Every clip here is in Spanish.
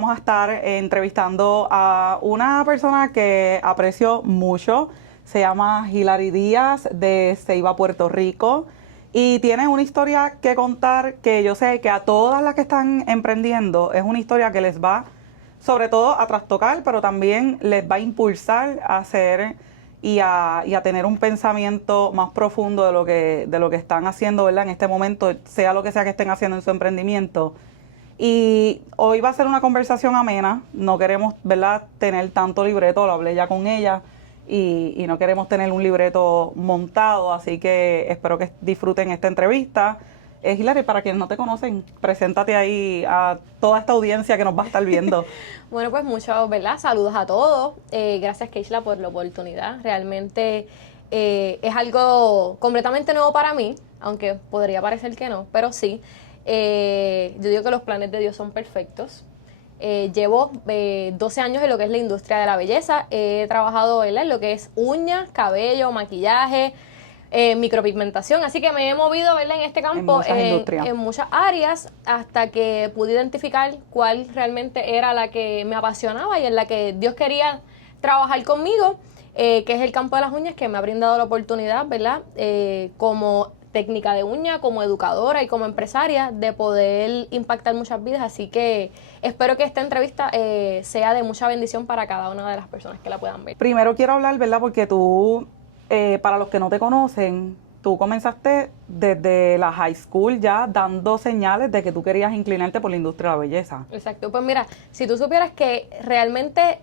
Vamos a estar entrevistando a una persona que aprecio mucho. Se llama Hilary Díaz de Ceiba, Puerto Rico. Y tiene una historia que contar que yo sé que a todas las que están emprendiendo es una historia que les va, sobre todo, a trastocar, pero también les va a impulsar a hacer y a tener un pensamiento más profundo de lo que están haciendo, ¿verdad? En este momento, sea lo que sea que estén haciendo en su emprendimiento. Y hoy va a ser una conversación amena, no queremos, ¿verdad?, tener tanto libreto, lo hablé ya con ella, y no queremos tener un libreto montado, así que espero que disfruten esta entrevista. Hilary, para quienes no te conocen, preséntate ahí a toda esta audiencia que nos va a estar viendo. Bueno, pues muchos, ¿verdad? Saludos a todos. Gracias, Keishla, por la oportunidad. Realmente es algo completamente nuevo para mí, aunque podría parecer que no, pero sí. Yo digo que los planes de Dios son perfectos. Llevo 12 años en lo que es la industria de la belleza. He trabajado, ¿verdad?, en lo que es uñas, cabello, maquillaje, micropigmentación. Así que me he movido, ¿verdad?, en este campo en muchas áreas hasta que pude identificar cuál realmente era la que me apasionaba y en la que Dios quería trabajar conmigo, que es el campo de las uñas, que me ha brindado la oportunidad, ¿verdad?, como técnica de uña, como educadora y como empresaria, de poder impactar muchas vidas. Así que espero que esta entrevista sea de mucha bendición para cada una de las personas que la puedan ver. Primero quiero hablar, ¿verdad?, porque tú, para los que no te conocen, tú comenzaste desde la high school ya dando señales de que tú querías inclinarte por la industria de la belleza. Exacto. Pues mira, si tú supieras que realmente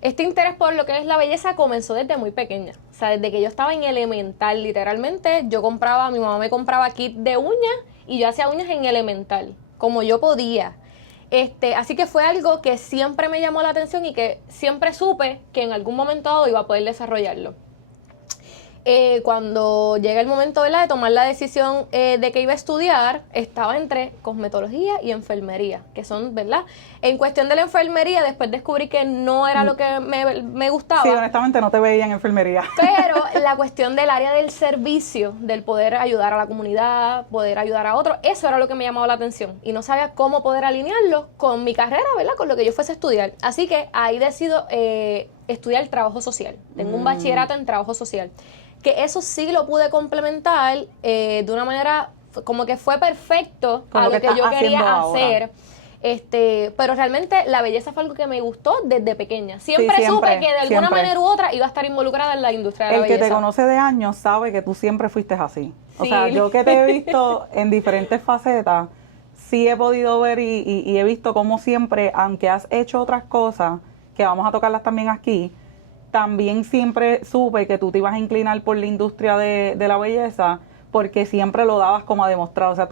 este interés por lo que es la belleza comenzó desde muy pequeña. O sea, desde que yo estaba en elemental, literalmente, mi mamá me compraba kit de uñas y yo hacía uñas en elemental, como yo podía. Así que fue algo que siempre me llamó la atención y que siempre supe que en algún momento dado iba a poder desarrollarlo. Cuando llega el momento, ¿verdad?, de tomar la decisión de que iba a estudiar, estaba entre cosmetología y enfermería, que son, ¿verdad? En cuestión de la enfermería, después descubrí que no era lo que me gustaba. Sí, honestamente no te veía en enfermería. Pero la cuestión del área del servicio, del poder ayudar a la comunidad, poder ayudar a otros, eso era lo que me llamaba la atención. Y no sabía cómo poder alinearlo con mi carrera, ¿verdad?, con lo que yo fuese a estudiar. Así que ahí decido estudiar trabajo social. Tengo un bachillerato en trabajo social. Que eso sí lo pude complementar de una manera como que fue perfecto a lo que yo quería hacer. Pero realmente la belleza fue algo que me gustó desde pequeña. Siempre supe que de alguna manera u otra iba a estar involucrada en la industria de la belleza. El que te conoce de años sabe que tú siempre fuiste así. O sea, yo que te he visto en diferentes facetas, sí he podido ver y he visto cómo siempre, aunque has hecho otras cosas, que vamos a tocarlas también aquí, también siempre supe que tú te ibas a inclinar por la industria de la belleza, porque siempre lo dabas como a demostrar. O sea,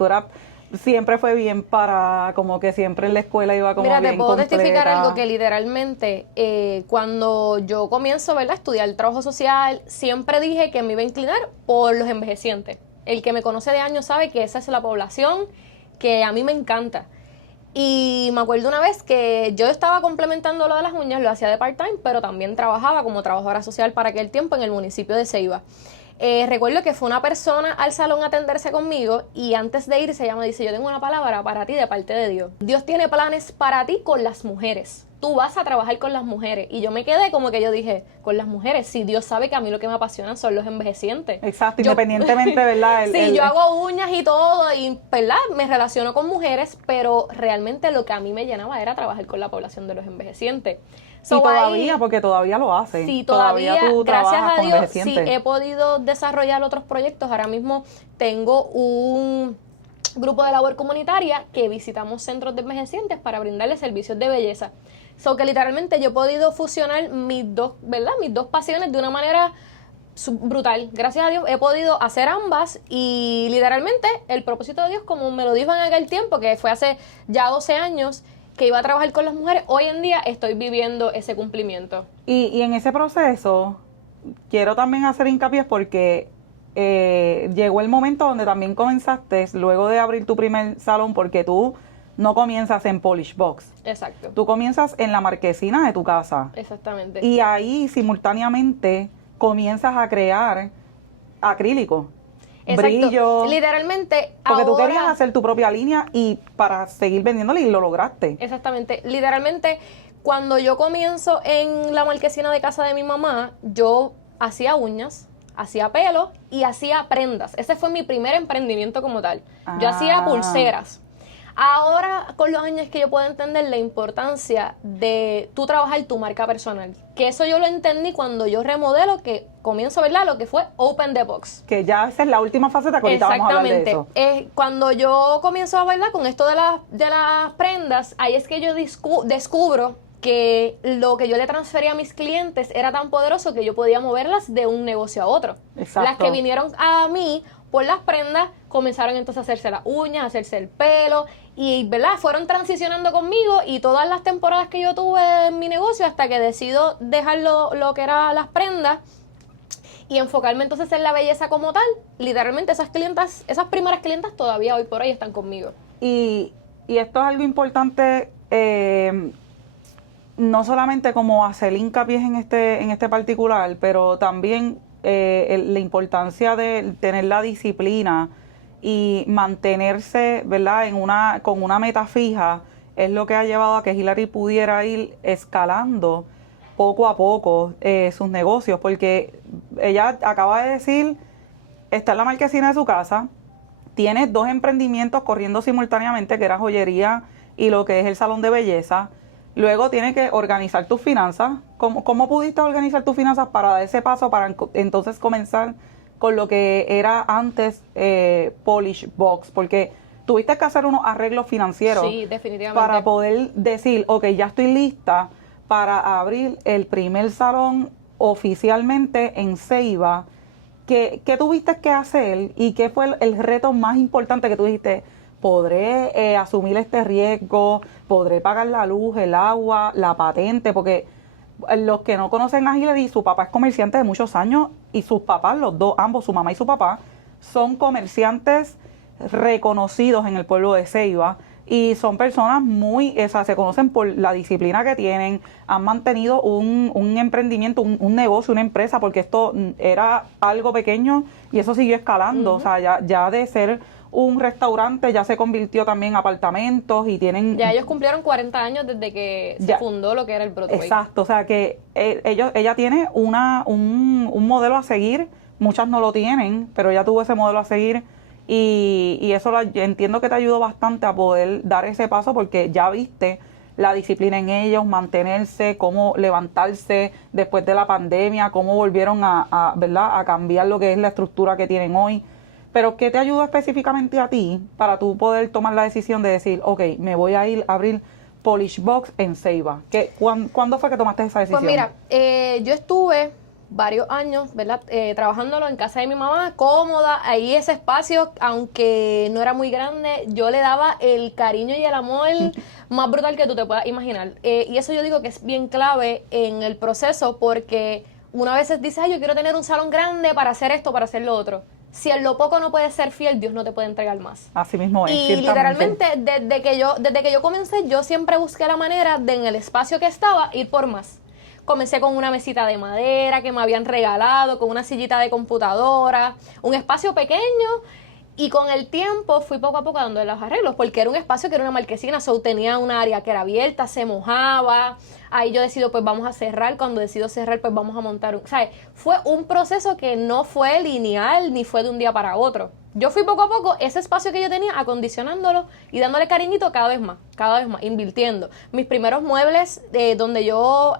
siempre fue bien para, como que siempre en la escuela iba como bien completa. Mira, te puedo testificar algo que literalmente, cuando yo comienzo, ¿verdad?, a estudiar el trabajo social, siempre dije que me iba a inclinar por los envejecientes. El que me conoce de años sabe que esa es la población que a mí me encanta. Y me acuerdo una vez que yo estaba complementando lo de las uñas, lo hacía de part-time, pero también trabajaba como trabajadora social para aquel tiempo en el municipio de Ceiba. Recuerdo que fue una persona al salón a atenderse conmigo y antes de irse ella me dice: yo tengo una palabra para ti de parte de Dios. Dios tiene planes para ti con las mujeres. Tú vas a trabajar con las mujeres. Y yo me quedé como que yo dije, con las mujeres, si Dios sabe que a mí lo que me apasionan son los envejecientes. Exacto, independientemente, ¿verdad? Yo hago uñas y todo, y, ¿verdad?, me relaciono con mujeres, pero realmente lo que a mí me llenaba era trabajar con la población de los envejecientes. Y todavía, porque todavía lo hacen. Sí, todavía tú gracias a con Dios, sí he podido desarrollar otros proyectos. Ahora mismo tengo un grupo de labor comunitaria que visitamos centros de envejecientes para brindarles servicios de belleza. So que literalmente yo he podido fusionar mis dos pasiones de una manera brutal. Gracias a Dios he podido hacer ambas y literalmente el propósito de Dios, como me lo dijo en aquel tiempo, que fue hace ya 12 años, que iba a trabajar con las mujeres, hoy en día estoy viviendo ese cumplimiento. Y en ese proceso quiero también hacer hincapié porque llegó el momento donde también comenzaste, luego de abrir tu primer salón, porque tú no comienzas en Polish Box. Exacto. Tú comienzas en la marquesina de tu casa. Exactamente. Y ahí simultáneamente comienzas a crear acrílico. brillo. Literalmente, Porque tú ahora, querías hacer tu propia línea y para seguir vendiéndole y lo lograste. exactamente. Literalmente, cuando yo comienzo en la marquesina de casa de mi mamá, yo hacía uñas, hacía pelo y hacía prendas. Ese fue mi primer emprendimiento como tal. Yo hacía pulseras. Ahora, con los años que yo puedo entender la importancia de tú trabajar tu marca personal. Que eso yo lo entendí cuando yo remodelo, que comienzo, ¿verdad? Lo que fue Open the Box. Que ya esa es la última faceta que ahorita vamos a hablar de eso. Cuando yo comienzo a bailar con esto de las prendas, ahí es que yo descubro que lo que yo le transfería a mis clientes era tan poderoso que yo podía moverlas de un negocio a otro. Exacto. Las que vinieron a mí por las prendas comenzaron entonces a hacerse las uñas, a hacerse el pelo y, ¿verdad? Fueron transicionando conmigo y todas las temporadas que yo tuve en mi negocio hasta que decido dejar lo que eran las prendas y enfocarme entonces en la belleza como tal. Literalmente esas primeras clientas todavía hoy por hoy están conmigo. Y esto es algo importante, no solamente como hacer hincapié en este particular, pero también la importancia de tener la disciplina y mantenerse, ¿verdad?, con una meta fija, es lo que ha llevado a que Hilary pudiera ir escalando poco a poco sus negocios, porque ella acaba de decir, está en la marquesina de su casa, tiene 2 emprendimientos corriendo simultáneamente, que era joyería y lo que es el salón de belleza. Luego tiene que organizar tus finanzas. ¿Cómo pudiste organizar tus finanzas para dar ese paso, para entonces comenzar con lo que era antes Polish Box? Porque tuviste que hacer unos arreglos financieros. Sí, definitivamente. Para poder decir, ok, ya estoy lista para abrir el primer salón oficialmente en Ceiba. ¿Qué tuviste que hacer y qué fue el reto más importante que tú dijiste? ¿Podré asumir este riesgo? ¿Podré pagar la luz, el agua, la patente? Porque los que no conocen a Hilary, su papá es comerciante de muchos años y sus papás, los dos, ambos, su mamá y su papá, son comerciantes reconocidos en el pueblo de Ceiba y son personas se conocen por la disciplina que tienen, han mantenido un emprendimiento, un negocio, una empresa, porque esto era algo pequeño y eso siguió escalando, o sea, ya de ser un restaurante ya se convirtió también en apartamentos y tienen... Ya ellos cumplieron 40 años desde que se fundó lo que era el Broadway. Exacto, o sea que ella tiene un modelo a seguir, muchas no lo tienen, pero ella tuvo ese modelo a seguir y eso entiendo que te ayudó bastante a poder dar ese paso porque ya viste la disciplina en ellos, mantenerse, cómo levantarse después de la pandemia, cómo volvieron ¿verdad?, a cambiar lo que es la estructura que tienen hoy. Pero ¿qué te ayudó específicamente a ti para tú poder tomar la decisión de decir, ok, me voy a ir a abrir Polish Box en Ceiba? ¿Cuándo fue que tomaste esa decisión? Pues mira, yo estuve varios años, ¿verdad?, trabajándolo en casa de mi mamá, cómoda, ahí ese espacio, aunque no era muy grande, yo le daba el cariño y el amor más brutal que tú te puedas imaginar. Y eso yo digo que es bien clave en el proceso porque una vez dices, ay, yo quiero tener un salón grande para hacer esto, para hacer lo otro. Si en lo poco no puedes ser fiel, Dios no te puede entregar más. Así mismo es. Y literalmente, desde que yo comencé, yo siempre busqué la manera de, en el espacio que estaba, ir por más. Comencé con una mesita de madera que me habían regalado, con una sillita de computadora, un espacio pequeño. Y con el tiempo fui poco a poco dando los arreglos, porque era un espacio que era una marquesina, tenía un área que era abierta, se mojaba. Ahí yo decido, pues vamos a cerrar. Cuando decido cerrar, pues vamos a montar ¿sabes? Fue un proceso que no fue lineal ni fue de un día para otro. Yo fui poco a poco, ese espacio que yo tenía, acondicionándolo y dándole cariñito cada vez más, invirtiendo. Mis primeros muebles donde yo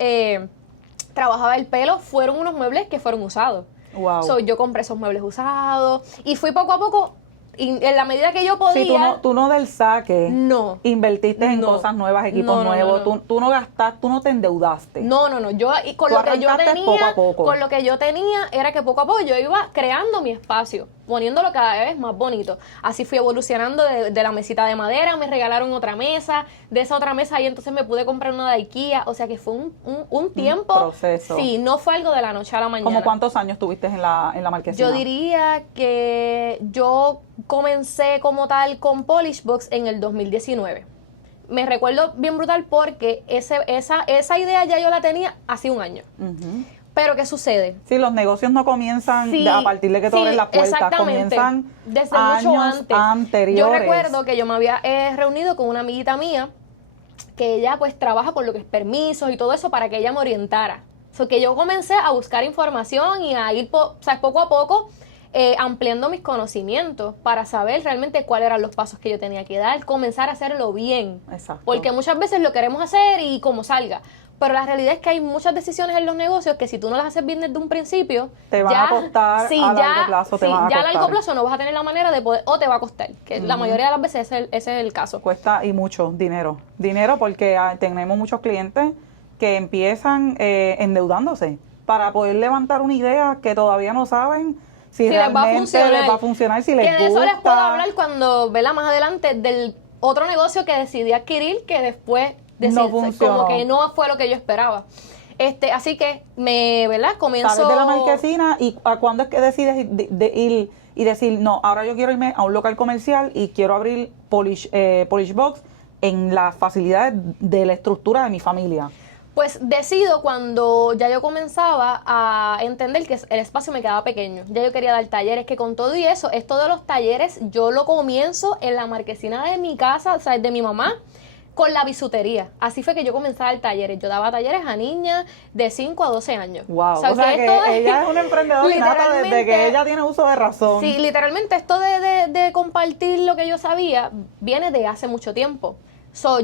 trabajaba el pelo fueron unos muebles que fueron usados. Wow. So, yo compré esos muebles usados y fui poco a poco, y en la medida que yo podía. Sí, tú no del saque. No. Invertiste en cosas nuevas, equipos nuevos. No. Tú no gastaste, tú no te endeudaste. No. Yo, y con lo que yo tenía, poco a poco. Con lo que yo tenía, era que poco a poco yo iba creando mi espacio, poniéndolo cada vez más bonito. Así fui evolucionando de la mesita de madera, me regalaron otra mesa, de esa otra mesa y entonces me pude comprar una de IKEA. O sea que fue un tiempo. Un proceso. Sí, no fue algo de la noche a la mañana. ¿Cómo cuántos años tuviste en la marquesina? Yo diría que yo comencé como tal con Polish Box en el 2019. Me recuerdo bien brutal porque esa idea ya yo la tenía hace un año. Uh-huh. Pero ¿qué sucede? Sí, los negocios no comienzan Sí, a partir de que tú sí, abres las puertas, exactamente. comienzan Desde años mucho antes. anteriores. Yo recuerdo que yo me había reunido con una amiguita mía que ella pues trabaja con lo que es permisos y todo eso para que ella me orientara. So que yo comencé a buscar información y a ir poco a poco ampliando mis conocimientos para saber realmente cuáles eran los pasos que yo tenía que dar, comenzar a hacerlo bien. Exacto. Porque muchas veces lo queremos hacer y como salga. Pero la realidad es que hay muchas decisiones en los negocios que si tú no las haces bien desde un principio, te van a costar a largo plazo, te van a ya costar. a largo plazo no vas a tener la manera de poder, o te va a costar, que la mayoría de las veces ese es el caso. Cuesta y mucho dinero. Dinero porque tenemos muchos clientes que empiezan endeudándose para poder levantar una idea que todavía no saben si realmente les va a funcionar, si les gusta. Que de eso les puedo hablar cuando, ¿verdad? Más adelante del otro negocio que decidí adquirir que después no funcionó. como que no fue lo que yo esperaba. Así que ¿verdad? Comienzo... Sales de la marquesina y ¿a cuándo es que decides de ir y decir, no, ahora yo quiero irme a un local comercial y quiero abrir Polish Box en las facilidades de la estructura de mi familia? Pues decido cuando ya yo comenzaba a entender que el espacio me quedaba pequeño. Ya yo quería dar talleres, que con todo y eso, esto de los talleres, yo lo comienzo en la marquesina de mi casa, o sea, de mi mamá, con la bisutería. Así fue que yo comencé a dar talleres. Yo daba talleres a niñas de 5 a 12 años. Wow, o sea que ella es una emprendedora innata desde que ella tiene uso de razón. Sí, literalmente esto de compartir lo que yo sabía viene de hace mucho tiempo.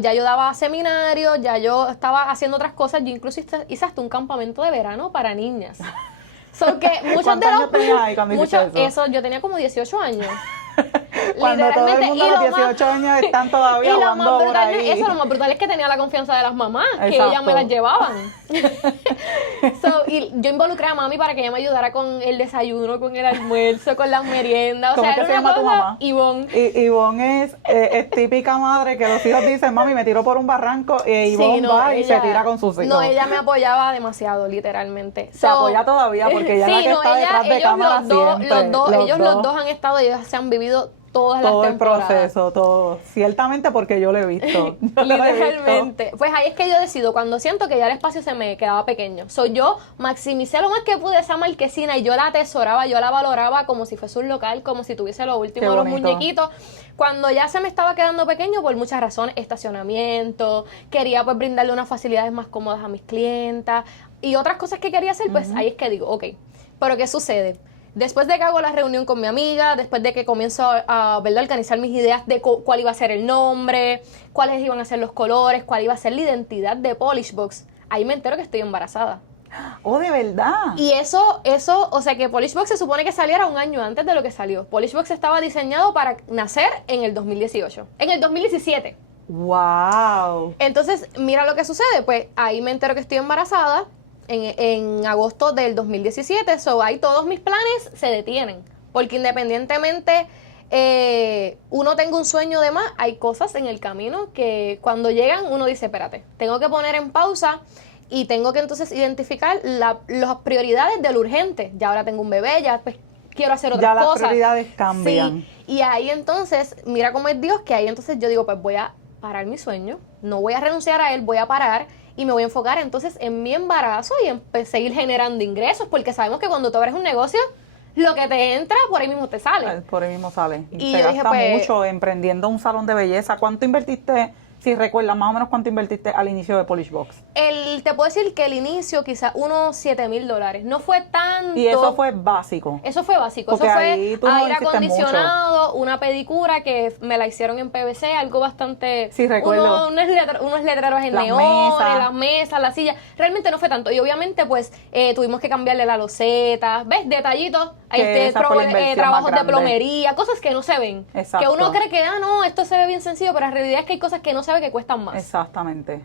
Ya yo daba seminarios, ya yo estaba haciendo otras cosas, yo incluso hice hasta un campamento de verano para niñas. Que muchos de años tenías ahí cuando hiciste eso? Yo tenía como 18 años. Cuando todo el mundo a los 18 años están todavía jugando por ahí. Eso, lo más brutal es que tenía la confianza de las mamás, Exacto. que ellas me las llevaban. Y yo involucré a mami para que ella me ayudara con el desayuno, con el almuerzo, con las meriendas. ¿Cómo es que se llama tu mamá? Ivonne. Ivonne es típica madre que los hijos dicen, mami, me tiro por un barranco, y Ivonne va y se tira con sus hijos. No, ella me apoyaba demasiado, literalmente. Se apoya todavía porque ella es la que está detrás de cámara siempre. Ellos los dos han estado, ellos se han vivido todas las temporadas. Todo el proceso, todo. Ciertamente porque yo lo he visto. Literalmente. Pues ahí es que yo decido, cuando siento que ya el espacio se me quedaba pequeño. Yo maximicé lo más que pude esa marquesina y yo la atesoraba, yo la valoraba como si fuese un local, como si tuviese lo último de los muñequitos. Cuando ya se me estaba quedando pequeño, por muchas razones, estacionamiento, quería pues brindarle unas facilidades más cómodas a mis clientas y otras cosas que quería hacer, pues ahí es que digo, ok, pero ¿qué sucede? Después de que hago la reunión con mi amiga, después de que comienzo a organizar mis ideas de cuál iba a ser el nombre, cuáles iban a ser los colores, cuál iba a ser la identidad de Polish Box, ahí me entero que estoy embarazada. Oh, ¿de verdad? Y eso, o sea que Polish Box se supone que saliera un año antes de lo que salió. Polish Box estaba diseñado para nacer en el 2018, en el 2017. ¡Wow! Entonces, mira lo que sucede, pues ahí me entero que estoy embarazada. En agosto del 2017, ahí todos mis planes se detienen, porque independientemente uno tenga un sueño de más, hay cosas en el camino que cuando llegan uno dice, espérate, tengo que poner en pausa y tengo que entonces identificar las prioridades de lo urgente. Ya ahora tengo un bebé, ya pues quiero hacer otras cosas. Ya las prioridades cambian. Sí, y ahí entonces, mira cómo es Dios, que ahí entonces yo digo, pues voy a parar mi sueño, no voy a renunciar a él, voy a parar y me voy a enfocar entonces en mi embarazo y en seguir generando ingresos, porque sabemos que cuando tú abres un negocio, lo que te entra, por ahí mismo te sale. Por ahí mismo sale. Y se yo gasta dije, pues, mucho emprendiendo un salón de belleza. ¿Cuánto invertiste, si recuerdas, más o menos cuánto invertiste al inicio de Polish Box? Te puedo decir que el inicio quizás unos $7,000. No fue tanto. Y eso fue básico. Eso fue básico. Porque Eso ahí tú fue no aire hiciste acondicionado, una pedicura que me la hicieron en PVC, algo bastante... Sí, recuerdo. Unos letreros en Las neón, mesas. las mesas, las sillas. Realmente no fue tanto. Y obviamente, pues, tuvimos que cambiarle la loseta. ¿Ves? Detallitos. Esa fue la inversión Trabajos más de grande. plomería, cosas que no se ven. Exacto. Que uno cree que, no, esto se ve bien sencillo, pero la realidad es que hay cosas que no se ve que cuestan más. Exactamente.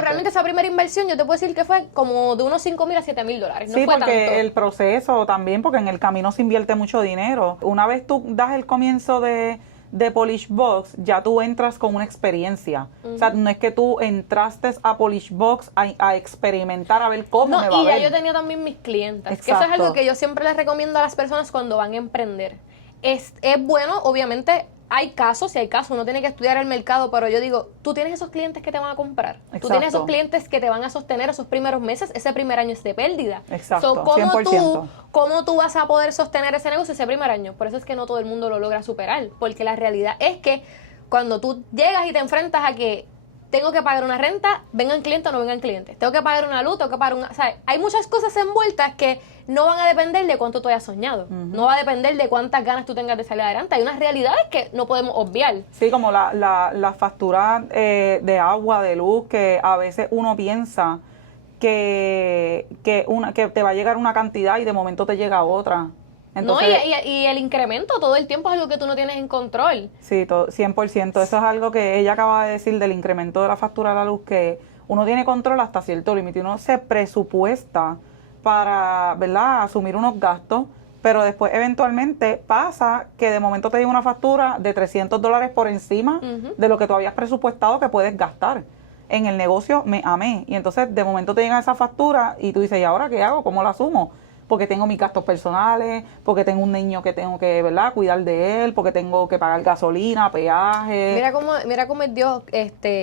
Realmente esa primera inversión yo te puedo decir que fue como de unos $5,000 a $7,000. No sí, fue porque tanto. el proceso también, porque en el camino se invierte mucho dinero. Una vez tú das el comienzo de Polish Box, ya tú entras con una experiencia. O sea, no es que tú entraste a Polish Box a experimentar, a ver cómo me va a y ya ver. yo tenía también mis clientas. Exacto. Que eso es algo que yo siempre les recomiendo a las personas cuando van a emprender. Es bueno, obviamente, hay casos, si hay casos, uno tiene que estudiar el mercado, pero yo digo, tú tienes esos clientes que te van a comprar. Tú tienes esos clientes que te van a sostener esos primeros meses, ese primer año es de pérdida. Exacto, So, 100%. ¿cómo tú vas a poder sostener ese negocio ese primer año? Por eso es que no todo el mundo lo logra superar, porque la realidad es que cuando tú llegas y te enfrentas a que tengo que pagar una renta, vengan clientes o no vengan clientes. Tengo que pagar una luz, tengo que pagar una... O sea, hay muchas cosas envueltas que no van a depender de cuánto tú hayas soñado. No va a depender de cuántas ganas tú tengas de salir adelante. Hay unas realidades que no podemos obviar. Sí, como la factura de agua, de luz, que a veces uno piensa que te va a llegar una cantidad y de momento te llega otra. Entonces, no, y el incremento todo el tiempo es algo que tú no tienes en control. Sí, 100%. Eso es algo que ella acaba de decir del incremento de la factura de la luz, que uno tiene control hasta cierto límite. Uno se presupuesta para, ¿verdad?, asumir unos gastos, pero después eventualmente pasa que de momento te llega una factura de $300 por encima de lo que tú habías presupuestado que puedes gastar en el negocio mes a mes. Y entonces de momento te llega esa factura y tú dices, ¿y ahora qué hago? ¿Cómo la asumo? Porque tengo mis gastos personales, porque tengo un niño que tengo que, ¿verdad?, cuidar de él, porque tengo que pagar gasolina, peaje. Mira cómo es Dios,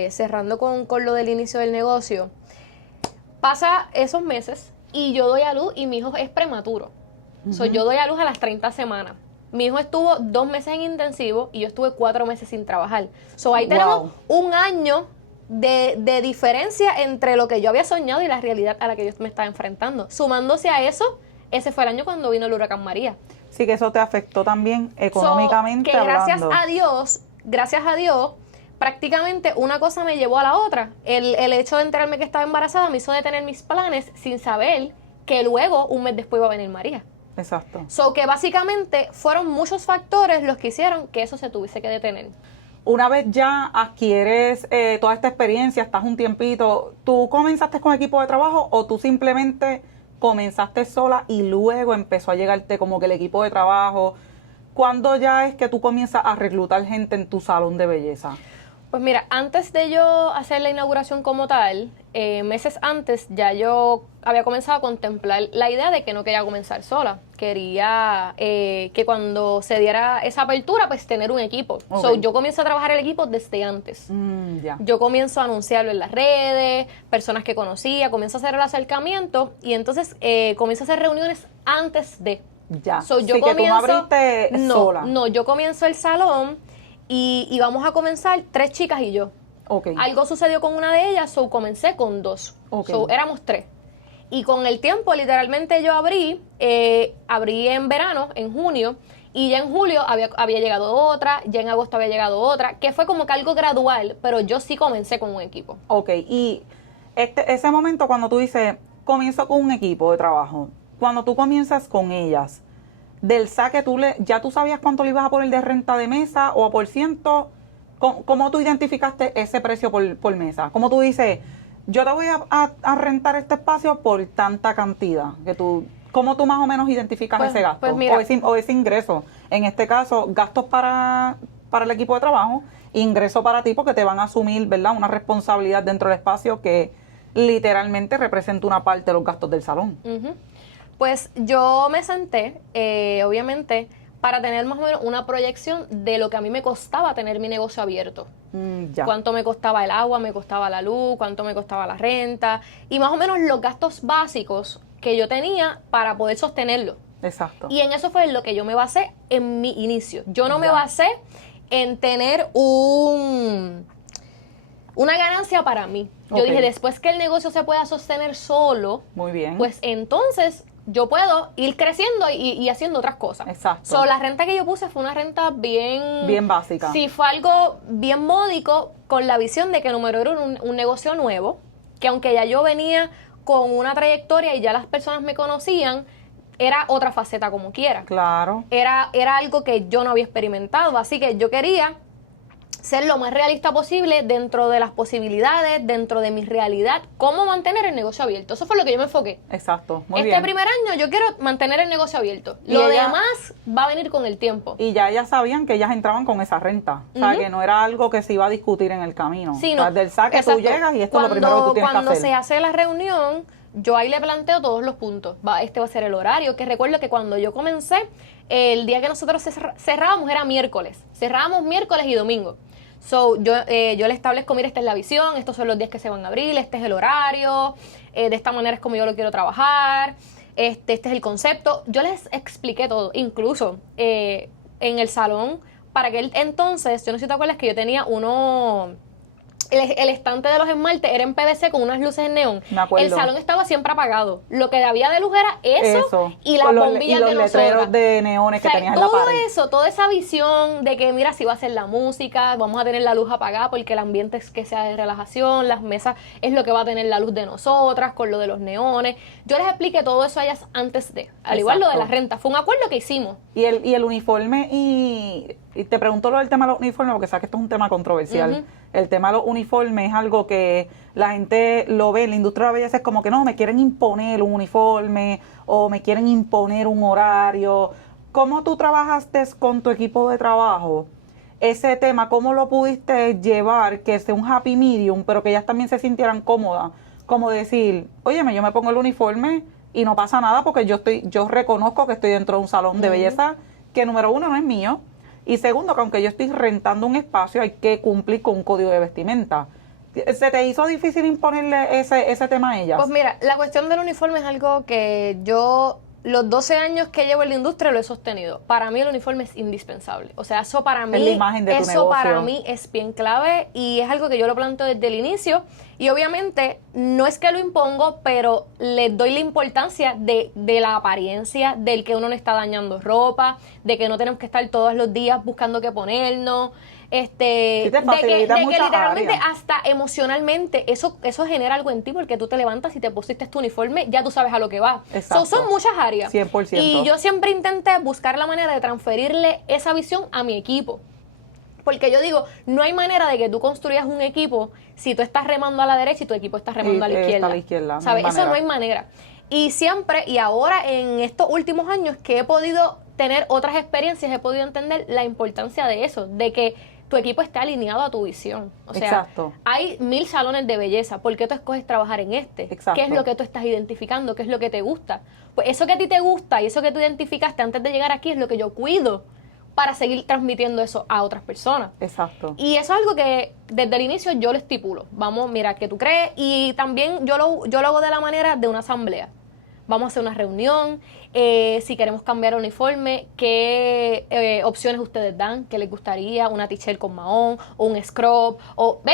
cerrando con lo del inicio del negocio. Pasa esos meses y yo doy a luz y mi hijo es prematuro. Yo doy a luz a las 30 semanas. Mi hijo estuvo 2 meses en intensivo y yo estuve 4 meses sin trabajar. Ahí tenemos un año de diferencia entre lo que yo había soñado y la realidad a la que yo me estaba enfrentando. Sumándose a eso, ese fue el año cuando vino el huracán María. Sí, que eso te afectó también económicamente que gracias hablando. a Dios, prácticamente una cosa me llevó a la otra. El hecho de enterarme que estaba embarazada me hizo detener mis planes sin saber que luego, un mes después, iba a venir María. Exacto. Que básicamente fueron muchos factores los que hicieron que eso se tuviese que detener. Una vez ya adquieres toda esta experiencia, estás un tiempito, ¿tú comenzaste con equipo de trabajo o tú simplemente comenzaste sola y luego empezó a llegarte como que el equipo de trabajo? ¿Cuándo ya es que tú comienzas a reclutar gente en tu salón de belleza? Pues mira, antes de yo hacer la inauguración como tal, meses antes ya yo había comenzado a contemplar la idea de que no quería comenzar sola. Quería que cuando se diera esa apertura, pues tener un equipo. Okay. Yo comienzo a trabajar el equipo desde antes. Ya. Yo comienzo a anunciarlo en las redes, personas que conocía, comienzo a hacer el acercamiento y entonces comienzo a hacer reuniones antes de. Ya. Yo comienzo, que tú no abriste sola. No, yo comienzo el salón y vamos a comenzar 3 chicas y yo. Okay. Algo sucedió con una de ellas, comencé con 2. Okay. Éramos 3. Y con el tiempo, literalmente yo abrí en verano, en junio, y ya en julio había llegado otra, ya en agosto había llegado otra, que fue como que algo gradual, pero yo sí comencé con un equipo. Ok, y ese momento cuando tú dices, comienzo con un equipo de trabajo, cuando tú comienzas con ellas, del saque ya tú sabías cuánto le ibas a poner de renta de mesa o a por ciento. ¿Cómo tú identificaste ese precio por mesa? ¿Cómo tú dices, yo te voy a rentar este espacio por tanta cantidad? ¿Cómo tú más o menos identificas ese gasto? Pues mira, o ese ingreso. En este caso, gastos para el equipo de trabajo, ingreso para ti porque te van a asumir, ¿verdad?, una responsabilidad dentro del espacio que literalmente representa una parte de los gastos del salón. Pues yo me senté, obviamente, para tener más o menos una proyección de lo que a mí me costaba tener mi negocio abierto. Ya. Cuánto me costaba el agua, me costaba la luz, cuánto me costaba la renta y más o menos los gastos básicos que yo tenía para poder sostenerlo. Exacto. Y en eso fue lo que yo me basé en mi inicio. Yo no me basé en tener una ganancia para mí. Yo dije, después que el negocio se pueda sostener solo, muy bien, pues entonces yo puedo ir creciendo y haciendo otras cosas. Exacto. La renta que yo puse fue una renta bien básica. Sí, fue algo bien módico, con la visión de que número era un negocio nuevo, que aunque ya yo venía con una trayectoria y ya las personas me conocían, era otra faceta como quiera. Claro. Era algo que yo no había experimentado, así que yo quería ser lo más realista posible dentro de las posibilidades, dentro de mi realidad, cómo mantener el negocio abierto. Eso fue lo que yo me enfoqué. Exacto, muy bien. Este primer año yo quiero mantener el negocio abierto. Lo demás va a venir con el tiempo. Y ya ellas sabían que ellas entraban con esa renta. O sea, que no era algo que se iba a discutir en el camino. Sí, o sea, no. del saque Exacto. Tú llegas y esto es lo primero que tú tienes que hacer. Cuando se hace la reunión, yo ahí le planteo todos los puntos. Este va a ser el horario, que recuerdo que cuando yo comencé, el día que nosotros cerrábamos era miércoles. Cerrábamos miércoles y domingo. So, yo le establezco, mira, esta es la visión, estos son los días que se van a abrir, este es el horario, de esta manera es como yo lo quiero trabajar, este es el concepto. Yo les expliqué todo, incluso en el salón, para aquel entonces, yo no sé si te acuerdas que yo tenía el estante de los esmaltes era en PVC con unas luces en neón. Me acuerdo. El salón estaba siempre apagado. Lo que había de luz era eso. Y las bombillas de nosotras. Y los letreros de neones que tenías en la pared. Todo eso, toda esa visión de que mira, si va a ser la música, vamos a tener la luz apagada porque el ambiente es que sea de relajación, las mesas es lo que va a tener la luz de nosotras, con lo de los neones. Yo les expliqué todo eso a ellas antes de, al igual lo de la renta. Fue un acuerdo que hicimos. Y el uniforme, y te pregunto lo del tema de los uniformes, porque sabes que esto es un tema controversial. El tema de los uniformes es algo que la gente lo ve en la industria de la belleza, es como que no, me quieren imponer un uniforme o me quieren imponer un horario. ¿Cómo tú trabajaste con tu equipo de trabajo ese tema? ¿Cómo lo pudiste llevar que sea un happy medium, pero que ellas también se sintieran cómodas? Como decir, óyeme, yo me pongo el uniforme y no pasa nada porque yo reconozco que estoy dentro de un salón de belleza que, número uno, no es mío. Y segundo, que aunque yo estoy rentando un espacio, hay que cumplir con un código de vestimenta. ¿Se te hizo difícil imponerle ese tema a ellas? Pues mira, la cuestión del uniforme es algo que yo, los 12 años que llevo en la industria, lo he sostenido. Para mí el uniforme es indispensable. O sea, eso para mí, es la imagen de tu negocio. Para mí es bien clave y es algo que yo lo planteo desde el inicio. Y obviamente no es que lo impongo, pero le doy la importancia de la apariencia, del que uno no está dañando ropa, de que no tenemos que estar todos los días buscando qué ponernos. De que literalmente hasta emocionalmente eso genera algo en ti, porque tú te levantas y te pusiste tu uniforme, ya tú sabes a lo que va. Son muchas áreas. 100%. Y yo siempre intenté buscar la manera de transferirle esa visión a mi equipo. Porque yo digo, no hay manera de que tú construyas un equipo si tú estás remando a la derecha y tu equipo está remando a la izquierda. ¿Sabes? Eso no hay manera. Y siempre, y ahora en estos últimos años que he podido tener otras experiencias, he podido entender la importancia de eso, de que tu equipo esté alineado a tu visión. O sea, hay 1000 salones de belleza. ¿Por qué tú escoges trabajar en este? Exacto. ¿Qué es lo que tú estás identificando? ¿Qué es lo que te gusta? Pues eso que a ti te gusta y eso que tú identificaste antes de llegar aquí es lo que yo cuido para seguir transmitiendo eso a otras personas. Exacto. Y eso es algo que desde el inicio yo lo estipulo. Vamos, mira, ¿qué tú crees? Y también yo lo hago de la manera de una asamblea. Vamos a hacer una reunión, si queremos cambiar uniforme, qué opciones ustedes dan, qué les gustaría, una t-shirt con mahón, o un scrub,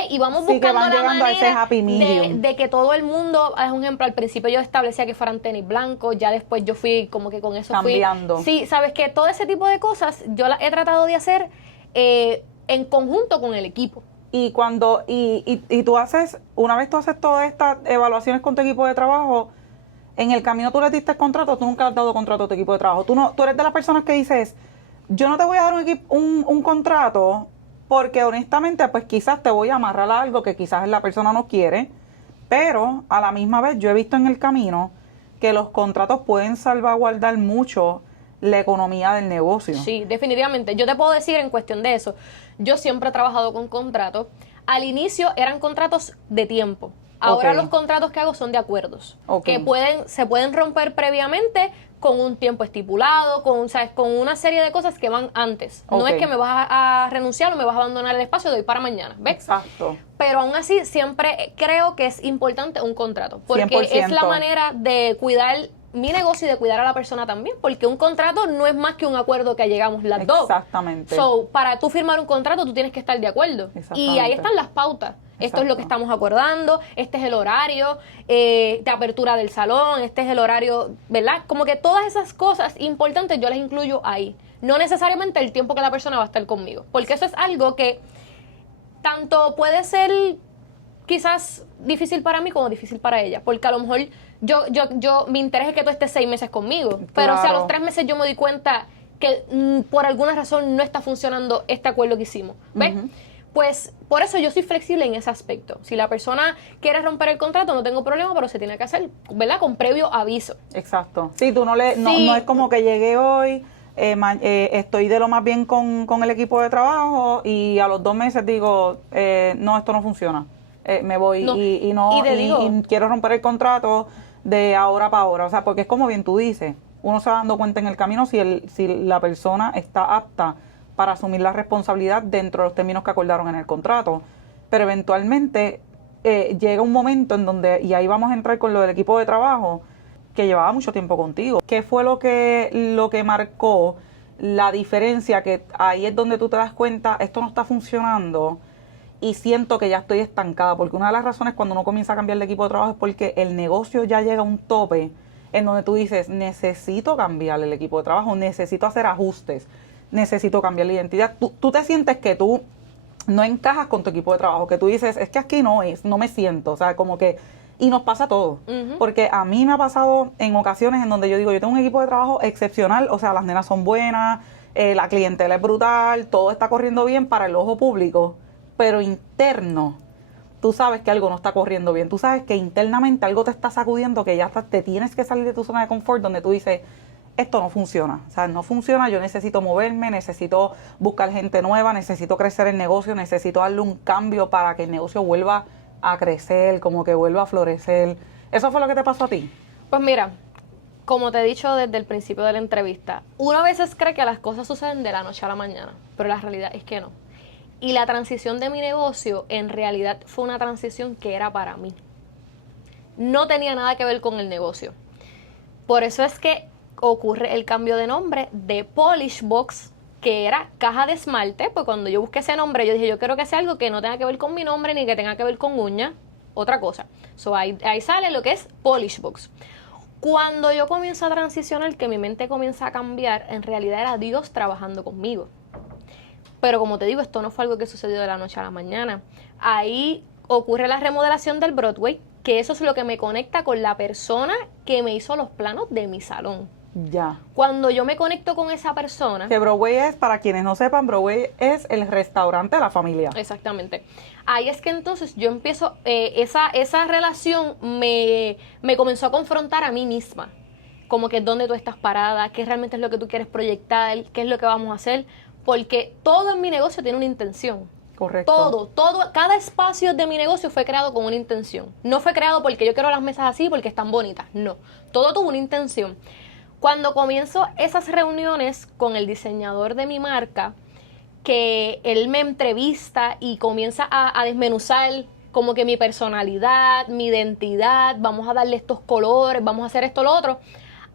y vamos buscando la manera de que todo el mundo, es un ejemplo, al principio yo establecía que fueran tenis blancos, ya después yo fui como que con eso cambiando. Sí, sabes que todo ese tipo de cosas yo las he tratado de hacer en conjunto con el equipo. Y cuando, y tú haces, una vez tú haces todas estas evaluaciones con tu equipo de trabajo, en el camino tú le diste el contrato, tú nunca le has dado contrato a tu equipo de trabajo. Tú eres de las personas que dices, yo no te voy a dar un contrato porque honestamente pues quizás te voy a amarrar a algo que quizás la persona no quiere, pero a la misma vez yo he visto en el camino que los contratos pueden salvaguardar mucho la economía del negocio. Sí, definitivamente. Yo te puedo decir en cuestión de eso, yo siempre he trabajado con contratos. Al inicio eran contratos de tiempo. Ahora los contratos que hago son de acuerdos, que se pueden romper previamente con un tiempo estipulado, con una serie de cosas que van antes. No es que me vas a renunciar o me vas a abandonar el espacio de hoy para mañana, ¿ves? Exacto. Pero aún así siempre creo que es importante un contrato, porque 100%. es la manera de cuidar mi negocio y de cuidar a la persona también, porque un contrato no es más que un acuerdo que llegamos las dos. Exactamente. Para tú firmar un contrato, tú tienes que estar de acuerdo. Y ahí están las pautas. Esto es lo que estamos acordando, este es el horario de apertura del salón, este es el horario, ¿verdad? Como que todas esas cosas importantes yo las incluyo ahí. No necesariamente el tiempo que la persona va a estar conmigo, porque eso es algo que tanto puede ser quizás difícil para mí como difícil para ella, porque a lo mejor mi interés es que tú estés 6 meses conmigo, pero si a los 3 meses yo me doy cuenta que por alguna razón no está funcionando este acuerdo que hicimos, ¿ves? Pues por eso yo soy flexible en ese aspecto. Si la persona quiere romper el contrato, no tengo problema, pero se tiene que hacer, ¿verdad? Con previo aviso. Exacto. Sí, tú no es como que llegué hoy, estoy de lo más bien con el equipo de trabajo y a los 2 meses digo, no, esto no funciona. Me voy y quiero romper el contrato. de ahora para ahora. O sea, porque es como bien tú dices, uno se va dando cuenta en el camino si la persona está apta para asumir la responsabilidad dentro de los términos que acordaron en el contrato. Pero eventualmente llega un momento en donde, y ahí vamos a entrar con lo del equipo de trabajo, que llevaba mucho tiempo contigo. ¿Qué fue lo que marcó la diferencia? Que ahí es donde tú te das cuenta, esto no está funcionando y siento que ya estoy estancada, porque una de las razones cuando uno comienza a cambiar de equipo de trabajo es porque el negocio ya llega a un tope en donde tú dices, necesito cambiar el equipo de trabajo, necesito hacer ajustes, necesito cambiar la identidad. Tú te sientes que tú no encajas con tu equipo de trabajo, que tú dices, es que aquí no me siento, o sea, como que, y nos pasa todo, porque a mí me ha pasado en ocasiones en donde yo digo, yo tengo un equipo de trabajo excepcional, o sea, las nenas son buenas, la clientela es brutal, todo está corriendo bien para el ojo público, pero interno, tú sabes que algo no está corriendo bien, tú sabes que internamente algo te está sacudiendo, que ya te tienes que salir de tu zona de confort, donde tú dices, esto no funciona, o sea, no funciona, yo necesito moverme, necesito buscar gente nueva, necesito crecer el negocio, necesito darle un cambio para que el negocio vuelva a crecer, como que vuelva a florecer. ¿Eso fue lo que te pasó a ti? Pues mira, como te he dicho desde el principio de la entrevista, uno a veces cree que las cosas suceden de la noche a la mañana, pero la realidad es que no. Y la transición de mi negocio en realidad fue una transición que era para mí. No tenía nada que ver con el negocio. Por eso es que ocurre el cambio de nombre de Polish Box, que era caja de esmalte. Pues cuando yo busqué ese nombre, yo dije, yo quiero que sea algo que no tenga que ver con mi nombre ni que tenga que ver con uñas, otra cosa. So, ahí sale lo que es Polish Box. Cuando yo comienzo a transicionar, que mi mente comienza a cambiar, en realidad era Dios trabajando conmigo. Pero como te digo, esto no fue algo que sucedió de la noche a la mañana. Ahí ocurre la remodelación del Broadway, que eso es lo que me conecta con la persona que me hizo los planos de mi salón. Ya. Cuando yo me conecto con esa persona... Que Broadway es, para quienes no sepan, Broadway es el restaurante de la familia. Exactamente. Ahí es que entonces yo empiezo, esa relación me comenzó a confrontar a mí misma. Como que dónde tú estás parada, qué realmente es lo que tú quieres proyectar, qué es lo que vamos a hacer. Porque todo en mi negocio tiene una intención. Correcto. Todo, cada espacio de mi negocio fue creado con una intención. No fue creado porque yo quiero las mesas así, porque están bonitas. No, todo tuvo una intención. Cuando comienzo esas reuniones con el diseñador de mi marca, que él me entrevista y comienza a desmenuzar como que mi personalidad, mi identidad, vamos a darle estos colores, vamos a hacer esto, lo otro.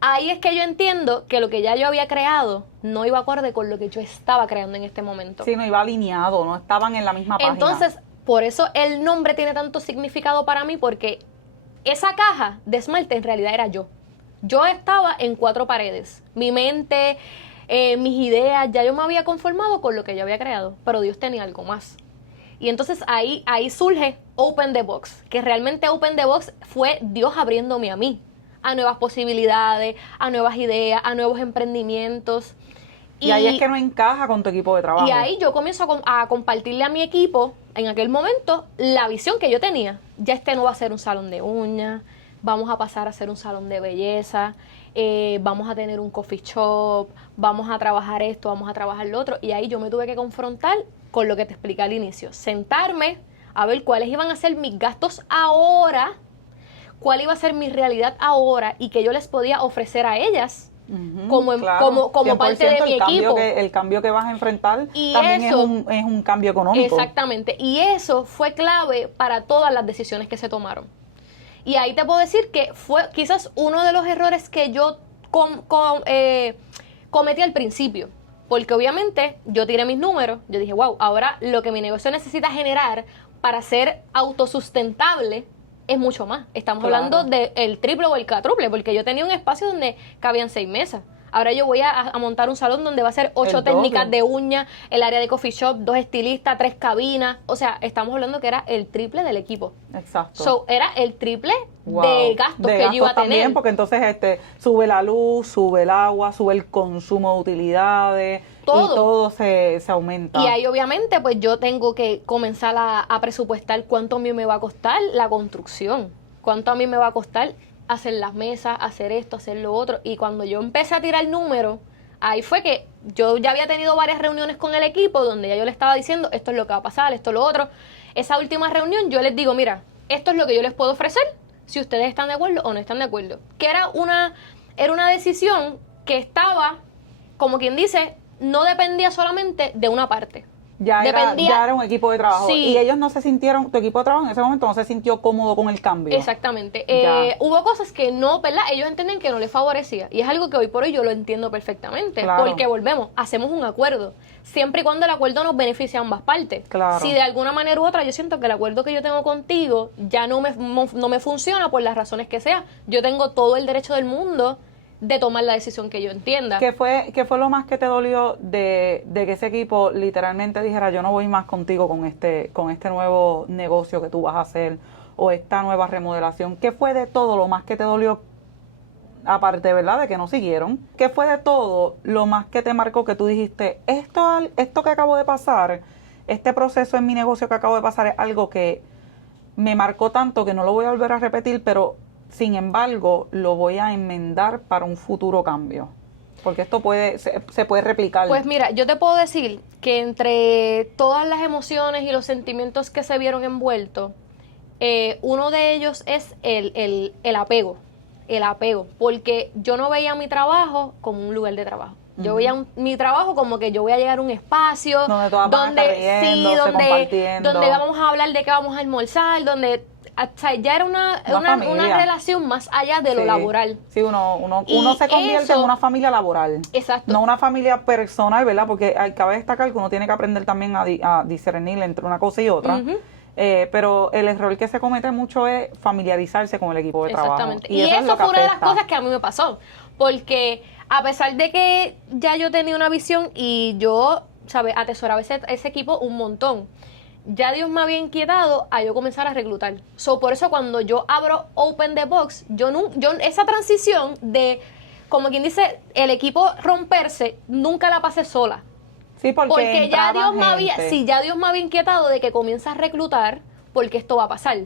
Ahí es que yo entiendo que lo que ya yo había creado no iba acorde con lo que yo estaba creando en este momento. Sí, no iba alineado, no estaban en la misma página. Entonces, por eso el nombre tiene tanto significado para mí, porque esa caja de esmalte en realidad era yo. Yo estaba en 4 paredes. Mi mente, mis ideas, ya yo me había conformado con lo que yo había creado, pero Dios tenía algo más. Y entonces ahí surge Open the Box, que realmente Open the Box fue Dios abriéndome a mí, a nuevas posibilidades, a nuevas ideas, a nuevos emprendimientos. Y ahí es que no encaja con tu equipo de trabajo. Y ahí yo comienzo a compartirle a mi equipo, en aquel momento, la visión que yo tenía. Ya este no va a ser un salón de uñas, vamos a pasar a ser un salón de belleza, vamos a tener un coffee shop, vamos a trabajar esto, vamos a trabajar lo otro. Y ahí yo me tuve que confrontar con lo que te expliqué al inicio. Sentarme a ver cuáles iban a ser mis gastos ahora, cuál iba a ser mi realidad ahora y que yo les podía ofrecer a ellas como parte de mi equipo. El cambio que vas a enfrentar y también eso, es un cambio económico. Exactamente. Y eso fue clave para todas las decisiones que se tomaron. Y ahí te puedo decir que fue quizás uno de los errores que yo cometí al principio. Porque obviamente yo tiré mis números, yo dije, wow, ahora lo que mi negocio necesita generar para ser autosustentable es mucho más. Estamos hablando del triple o el cuádruple, porque yo tenía un espacio donde cabían 6 mesas. Ahora yo voy a montar un salón donde va a ser 8 técnicas de uña, el área de coffee shop, 2 estilistas, 3 cabinas. O sea, estamos hablando que era el triple del equipo. Exacto. So, era el triple de gastos que yo iba a tener. También, porque entonces sube la luz, sube el agua, sube el consumo de utilidades. Todo. Y todo se aumenta. Y ahí obviamente pues yo tengo que comenzar a presupuestar cuánto a mí me va a costar la construcción, cuánto a mí me va a costar hacer las mesas, hacer esto, hacer lo otro. Y cuando yo empecé a tirar números, ahí fue que yo ya había tenido varias reuniones con el equipo donde ya yo le estaba diciendo esto es lo que va a pasar, esto es lo otro. Esa última reunión yo les digo, mira, esto es lo que yo les puedo ofrecer, si ustedes están de acuerdo o no están de acuerdo. Que era una decisión que estaba, como quien dice, no dependía solamente de una parte. Ya era un equipo de trabajo. Sí. Y ellos no se sintieron, tu equipo de trabajo en ese momento no se sintió cómodo con el cambio. Exactamente. Hubo cosas que no, ¿verdad? Ellos entienden que no les favorecía. Y es algo que hoy por hoy yo lo entiendo perfectamente. Claro. Porque volvemos, hacemos un acuerdo. Siempre y cuando el acuerdo nos beneficie a ambas partes. Claro. Si de alguna manera u otra yo siento que el acuerdo que yo tengo contigo ya no me funciona por las razones que sea, yo tengo todo el derecho del mundo de tomar la decisión que yo entienda. ¿Qué fue lo más que te dolió de que ese equipo literalmente dijera yo no voy más contigo con este nuevo negocio que tú vas a hacer o esta nueva remodelación? ¿Qué fue de todo lo más que te dolió, aparte, verdad, de que no siguieron? ¿Qué fue de todo lo más que te marcó que tú dijiste esto que acabo de pasar, este proceso en mi negocio que acabo de pasar es algo que me marcó tanto que no lo voy a volver a repetir, pero sin embargo, lo voy a enmendar para un futuro cambio? Porque esto se puede replicar. Pues mira, yo te puedo decir que entre todas las emociones y los sentimientos que se vieron envueltos, uno de ellos es el apego. El apego. Porque yo no veía mi trabajo como un lugar de trabajo. Yo veía mi trabajo como que yo voy a llegar a un espacio donde todas van a estar riéndose, compartiendo, donde vamos a hablar de qué vamos a almorzar, donde, o sea, ya era una relación más allá de lo laboral. Sí, uno se convierte en una familia laboral. Exacto. No una familia personal, ¿verdad? Porque cabe destacar que uno tiene que aprender también a discernir entre una cosa y otra. Pero el error que se comete mucho es familiarizarse con el equipo de trabajo. Exactamente. Y eso fue una de las cosas que a mí me pasó. Porque a pesar de que ya yo tenía una visión y yo, ¿sabes?, atesoraba ese equipo un montón, ya Dios me había inquietado a yo comenzar a reclutar. Por eso cuando yo abro Open the Box, yo esa transición de, como quien dice, el equipo romperse, nunca la pasé sola. Sí, porque ya Dios me había inquietado de que comienza a reclutar, porque esto va a pasar.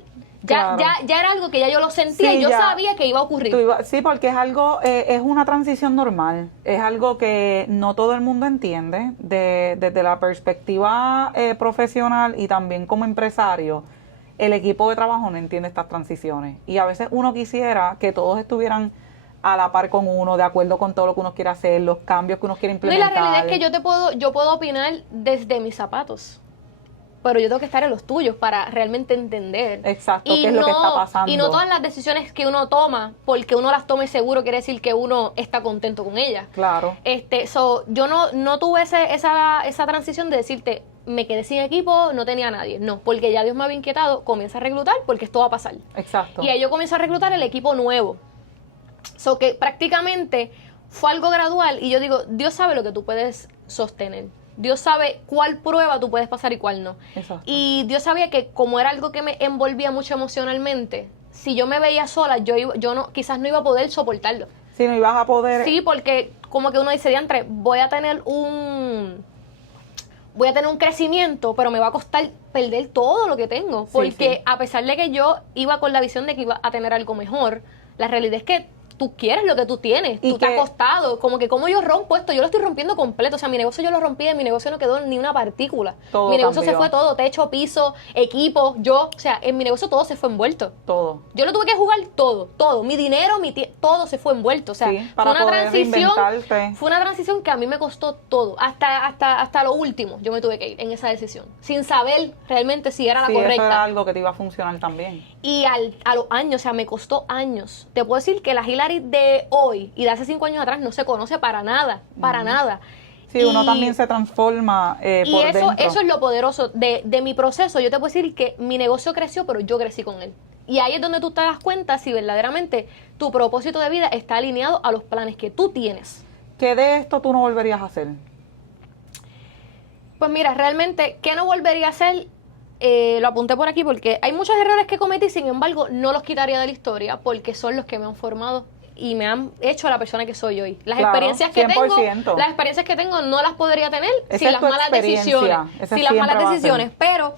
Ya era algo que ya yo lo sentía y yo sabía que iba a ocurrir. Sí, porque es algo, es una transición normal, es algo que no todo el mundo entiende desde la perspectiva profesional y también como empresario. El equipo de trabajo no entiende estas transiciones y a veces uno quisiera que todos estuvieran a la par con uno, de acuerdo con todo lo que uno quiere hacer, los cambios que uno quiere implementar. No, y la realidad es que yo puedo opinar desde mis zapatos, pero yo tengo que estar en los tuyos para realmente entender. Exacto, qué es lo que está pasando. Y no todas las decisiones que uno toma, porque uno las tome seguro, quiere decir que uno está contento con ellas. Claro. Yo no tuve esa transición de decirte, me quedé sin equipo, no tenía a nadie. No, porque ya Dios me había inquietado, comienza a reclutar porque esto va a pasar. Exacto. Y ahí yo comienzo a reclutar el equipo nuevo. Que prácticamente fue algo gradual y yo digo, Dios sabe lo que tú puedes sostener. Dios sabe cuál prueba tú puedes pasar y cuál no. Exacto. Y Dios sabía que como era algo que me envolvía mucho emocionalmente, si yo me veía sola, quizás no iba a poder soportarlo. Sí, no ibas a poder. Sí, porque como que uno dice, diantre, voy a tener un crecimiento, pero me va a costar perder todo lo que tengo. Porque a pesar de que yo iba con la visión de que iba a tener algo mejor, la realidad es que tú quieres lo que tú tienes, tú te has costado, como que como yo rompo esto, yo lo estoy rompiendo completo, o sea, mi negocio yo lo rompí, en mi negocio no quedó ni una partícula, mi negocio se fue todo, techo, piso, equipo, o sea, en mi negocio todo se fue envuelto. Todo. Yo lo tuve que jugar todo, mi dinero, todo se fue envuelto, o sea, para fue una transición que a mí me costó todo, hasta lo último yo me tuve que ir en esa decisión, sin saber realmente si era la correcta. Eso era algo que te iba a funcionar también. Y a los años, o sea, me costó años. Te puedo decir que la Hilary de hoy y de hace 5 años atrás no se conoce para nada, nada. Sí, uno también se transforma por dentro. Y eso es lo poderoso de mi proceso. Yo te puedo decir que mi negocio creció, pero yo crecí con él. Y ahí es donde tú te das cuenta si verdaderamente tu propósito de vida está alineado a los planes que tú tienes. ¿Qué de esto tú no volverías a hacer? Pues mira, realmente, ¿qué no volvería a hacer? Lo apunté por aquí porque hay muchos errores que cometí, sin embargo, no los quitaría de la historia porque son los que me han formado y me han hecho la persona que soy hoy. Las experiencias que 100%. tengo no las podría tener sin las malas decisiones. Pero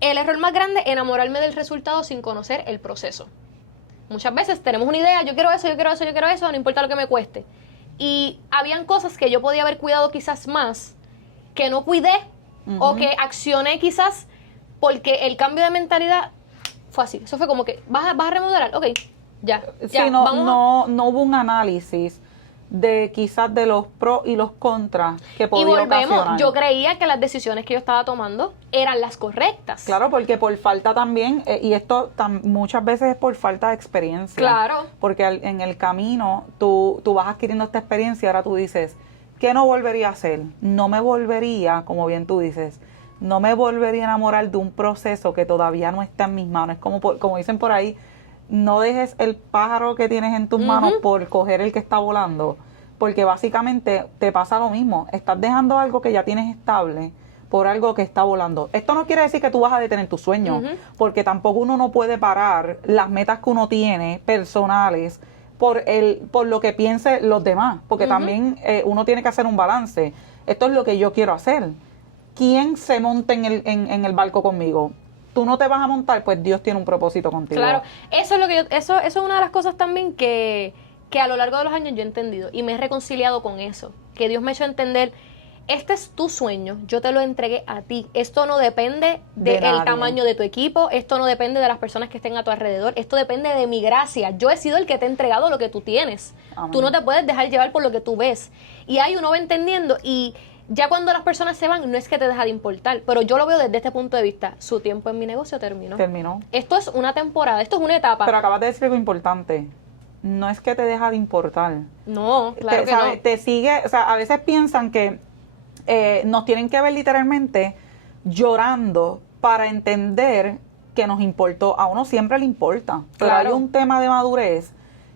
el error más grande es enamorarme del resultado sin conocer el proceso. Muchas veces tenemos una idea, yo quiero eso, no importa lo que me cueste. Y habían cosas que yo podía haber cuidado quizás más, que no cuidé o que accioné quizás porque el cambio de mentalidad Fue así. Eso fue como que, vas a remodelar, ok, ya. Sí, no hubo un análisis de quizás de los pros y los contras que Y podía volvemos, ocasionar. yo creía que las decisiones que yo estaba tomando eran las correctas. Claro, porque por falta también, y esto muchas veces es por falta de experiencia. Claro. Porque en el camino tú vas adquiriendo esta experiencia y ahora tú dices, ¿qué no volvería a hacer? No me volvería, como bien tú dices, no me volvería a enamorar de un proceso que todavía no está en mis manos. Es como dicen por ahí, no dejes el pájaro que tienes en tus manos por coger el que está volando, porque básicamente te pasa lo mismo. Estás dejando algo que ya tienes estable por algo que está volando. Esto no quiere decir que tú vas a detener tus sueños, porque tampoco uno no puede parar las metas que uno tiene personales por lo que piensen los demás, porque también uno tiene que hacer un balance. Esto es lo que yo quiero hacer. ¿Quién se monta en el barco conmigo? Tú no te vas a montar, pues Dios tiene un propósito contigo. Claro, eso es lo que eso es una de las cosas también que a lo largo de los años yo he entendido y me he reconciliado con eso, que Dios me ha hecho entender, este es tu sueño, yo te lo entregué a ti, esto no depende del tamaño de tu equipo, esto no depende de las personas que estén a tu alrededor, esto depende de mi gracia, yo he sido el que te he entregado lo que tú tienes. Amén. Tú no te puedes dejar llevar por lo que tú ves, y ahí uno va entendiendo, y ya cuando las personas se van, no es que te deja de importar, pero yo lo veo desde este punto de vista. Su tiempo en mi negocio terminó. Esto es una temporada, esto es una etapa. Pero acabas de decir algo importante. No es que te deja de importar. No, claro que no. Te sigue, o sea, a veces piensan que nos tienen que ver literalmente llorando para entender que nos importó. A uno siempre le importa. Pero hay un tema de madurez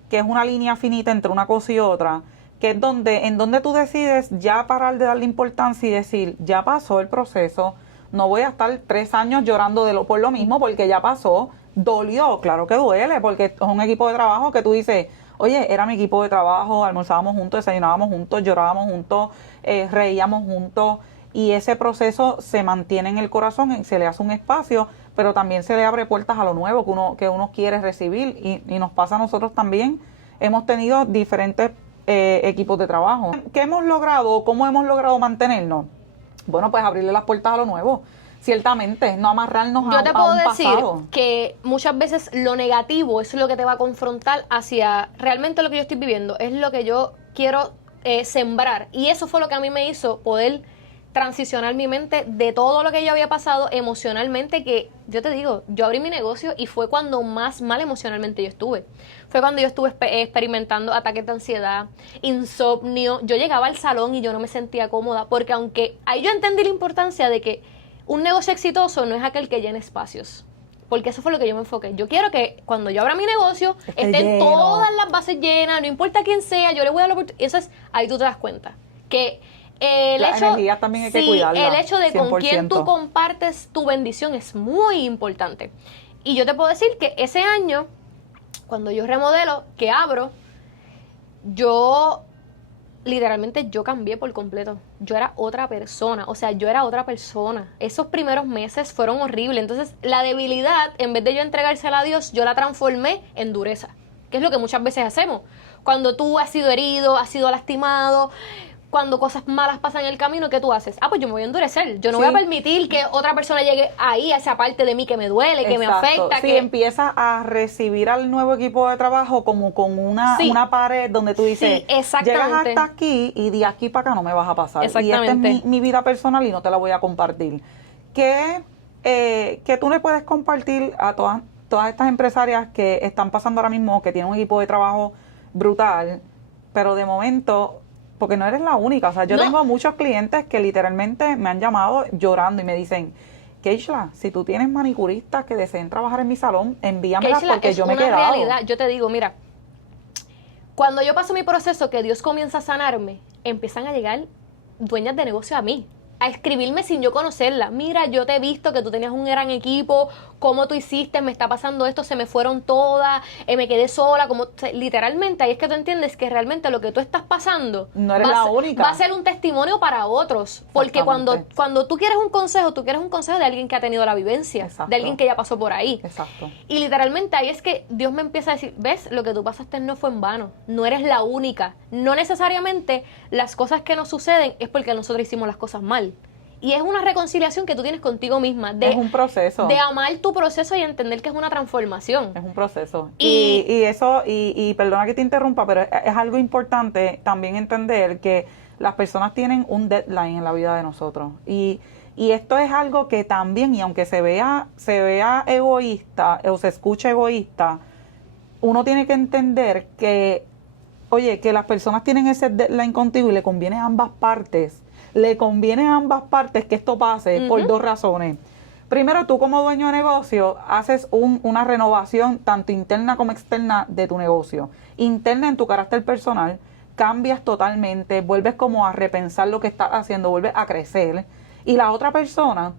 que es una línea finita entre una cosa y otra, que es en donde tú decides ya parar de darle importancia y decir, ya pasó el proceso, no voy a estar 3 años llorando por lo mismo, porque ya pasó, dolió, claro que duele, porque es un equipo de trabajo que tú dices, oye, era mi equipo de trabajo, almorzábamos juntos, desayunábamos juntos, llorábamos juntos, reíamos juntos, y ese proceso se mantiene en el corazón, se le hace un espacio, pero también se le abre puertas a lo nuevo que uno quiere recibir, y nos pasa a nosotros también. Hemos tenido diferentes equipos de trabajo. ¿Qué hemos logrado? ¿Cómo hemos logrado mantenernos? Bueno, pues abrirle las puertas a lo nuevo. Ciertamente, no amarrarnos a un pasado. Yo te puedo decir que muchas veces lo negativo es lo que te va a confrontar hacia realmente lo que yo estoy viviendo, es lo que yo quiero sembrar. Y eso fue lo que a mí me hizo poder transicionar mi mente de todo lo que yo había pasado emocionalmente, que yo te digo, yo abrí mi negocio y fue cuando más mal emocionalmente yo estuve. Fue cuando yo estuve experimentando ataques de ansiedad, insomnio. Yo llegaba al salón y yo no me sentía cómoda, porque aunque ahí yo entendí la importancia de que un negocio exitoso no es aquel que llene espacios, porque eso fue lo que yo me enfoqué. Yo quiero que cuando yo abra mi negocio estén todas las bases llenas, no importa quién sea, yo le voy a dar la oportunidad. Eso es, ahí tú te das cuenta que la energía también hay que cuidarla. El hecho de 100%. Con quién tú compartes tu bendición es muy importante. Y yo te puedo decir que ese año, cuando yo remodelo, que abro, literalmente yo cambié por completo. Yo era otra persona, o sea, yo era otra persona. Esos primeros meses fueron horribles. Entonces, la debilidad, en vez de yo entregársela a Dios, yo la transformé en dureza, que es lo que muchas veces hacemos. Cuando tú has sido herido, has sido lastimado, cuando cosas malas pasan en el camino, ¿qué tú haces? Pues yo me voy a endurecer. Yo no voy a permitir que otra persona llegue ahí, a esa parte de mí que me duele, que me afecta. Sí, empiezas a recibir al nuevo equipo de trabajo como con una pared donde tú dices, llegas hasta aquí y de aquí para acá no me vas a pasar. Y esta es mi vida personal y no te la voy a compartir. ¿Qué tú le puedes compartir a todas estas empresarias que están pasando ahora mismo, que tienen un equipo de trabajo brutal, pero de momento... Porque no eres la única, o sea, yo tengo muchos clientes que literalmente me han llamado llorando y me dicen, Keishla, si tú tienes manicuristas que deseen trabajar en mi salón, envíamelas porque yo me he quedado. Es una realidad, yo te digo, mira, cuando yo paso mi proceso, que Dios comienza a sanarme, empiezan a llegar dueñas de negocio a mí, a escribirme sin yo conocerla. Mira, yo te he visto que tú tenías un gran equipo, cómo tú hiciste, me está pasando esto, se me fueron todas, me quedé sola, literalmente ahí es que tú entiendes que realmente lo que tú estás pasando no eres la única. Va a ser un testimonio para otros, porque cuando tú quieres un consejo de alguien que ha tenido la vivencia, de alguien que ya pasó por ahí. Exacto. Y literalmente ahí es que Dios me empieza a decir, ves, lo que tú pasaste no fue en vano, no eres la única, no necesariamente las cosas que nos suceden es porque nosotros hicimos las cosas mal. Y es una reconciliación que tú tienes contigo misma. Es un proceso. De amar tu proceso y entender que es una transformación. Es un proceso. Y eso, y perdona que te interrumpa, pero es algo importante también entender que las personas tienen un deadline en la vida de nosotros. Y esto es algo que también, y aunque se vea egoísta o se escuche egoísta, uno tiene que entender que, oye, que las personas tienen ese deadline contigo y le conviene a ambas partes. Le conviene a ambas partes que esto pase por dos razones. Primero, tú como dueño de negocio haces una renovación tanto interna como externa de tu negocio. Interna en tu carácter personal, cambias totalmente, vuelves como a repensar lo que estás haciendo, vuelves a crecer. Y la otra persona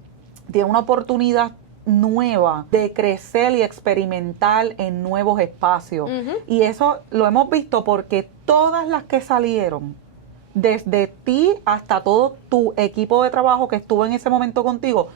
tiene una oportunidad nueva de crecer y experimentar en nuevos espacios. Y eso lo hemos visto porque todas las que salieron, desde ti hasta todo tu equipo de trabajo que estuvo en ese momento contigo,